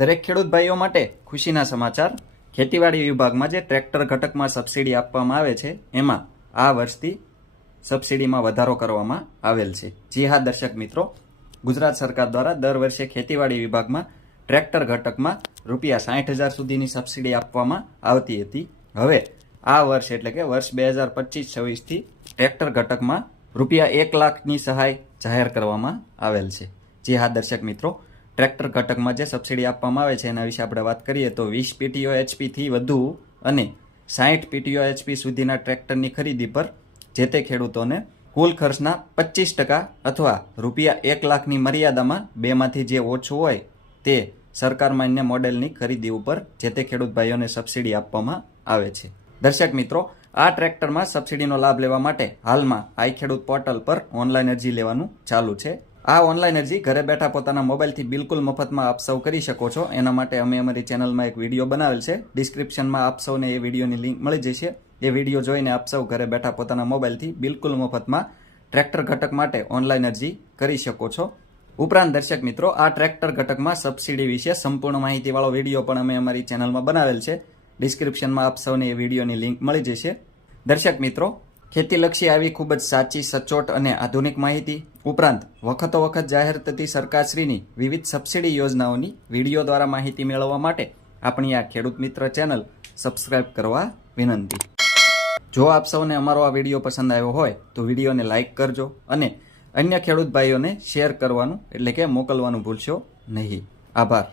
દરેક ખેડૂત ભાઈઓ માટે ખુશીના સમાચાર. ખેતીવાડી વિભાગમાં જે ટ્રેક્ટર ઘટકમાં સબસિડી આપવામાં આવે છે, એમાં આ વર્ષથી સબસિડીમાં વધારો કરવામાં આવેલ છે. જી હા, દર્શક મિત્રો, ગુજરાત સરકાર દ્વારા દર વર્ષે ખેતીવાડી વિભાગમાં ટ્રેક્ટર ઘટકમાં રૂપિયા સાઠ હજાર સુધીની સબસિડી આપવામાં આવતી હતી. હવે આ વર્ષ એટલે કે વર્ષ બે હજાર પચીસ છવ્વીસથી ટ્રેક્ટર ઘટકમાં રૂપિયા એક લાખની સહાય જાહેર કરવામાં આવેલ છે. જી હા, દર્શક મિત્રો ટ્રેક્ટર ઘટકમાં જે સબસિડી આપવામાં આવે છે, એના વિશે આપણે વાત કરીએ તો વીસ પીટીઓ એચપીથી વધુ અને સાઠ પીટીઓ એચપી સુધીના ટ્રેક્ટરની ખરીદી પર જે તે ખેડૂતોને કુલ ખર્ચના પચીસ ટકા અથવા રૂપિયા એક લાખની મર્યાદામાં બેમાંથી જે ઓછું હોય તે સરકાર માન્ય મોડેલની ખરીદી ઉપર જે તે ખેડૂત ભાઈઓને સબસિડી આપવામાં આવે છે. દર્શક મિત્રો, આ ટ્રેક્ટરમાં સબસિડીનો લાભ લેવા માટે હાલમાં આઈ ખેડૂત પોર્ટલ પર ઓનલાઈન અરજી લેવાનું ચાલુ છે. આ ઓનલાઈન અરજી ઘરે બેઠા પોતાના મોબાઈલથી બિલકુલ મફતમાં આપ સૌ કરી શકો છો. એના માટે અમે અમારી ચેનલમાં એક વીડિયો બનાવેલ છે. ડિસ્ક્રિપ્શનમાં આપ સૌને એ વિડીયોની લિંક મળી જશે. એ વીડિયો જોઈને આપ સૌ ઘરે બેઠા પોતાના મોબાઈલથી બિલકુલ મફતમાં ટ્રેક્ટર ઘટક માટે ઓનલાઈન અરજી કરી શકો છો. ઉપરાંત દર્શક મિત્રો, આ ટ્રેક્ટર ઘટકમાં સબસિડી વિશે સંપૂર્ણ માહિતીવાળો વીડિયો પણ અમે અમારી ચેનલમાં બનાવેલ છે. ડિસ્ક્રિપ્શનમાં આપ સૌને એ વિડીયોની લિંક મળી જશે. દર્શક મિત્રો, ખેતીલક્ષી આવી ખૂબ જ સાચી, સચોટ અને આધુનિક માહિતી ઉપરાંત, વખતો વખત જાહેર થતી સરકારશ્રીની વિવિધ સબસિડી યોજનાઓની વીડિયો દ્વારા માહિતી મેળવવા માટે આપણી આ ખેડૂત મિત્ર ચેનલ સબસ્ક્રાઇબ કરવા વિનંતી. જો આપ સૌને અમારો આ વીડિયો પસંદ આવ્યો હોય, તો વિડીયોને લાઇક કરજો અને અન્ય ખેડૂત ભાઈઓને શેર કરવાનું એટલે કે મોકલવાનું ભૂલશો નહીં. આભાર.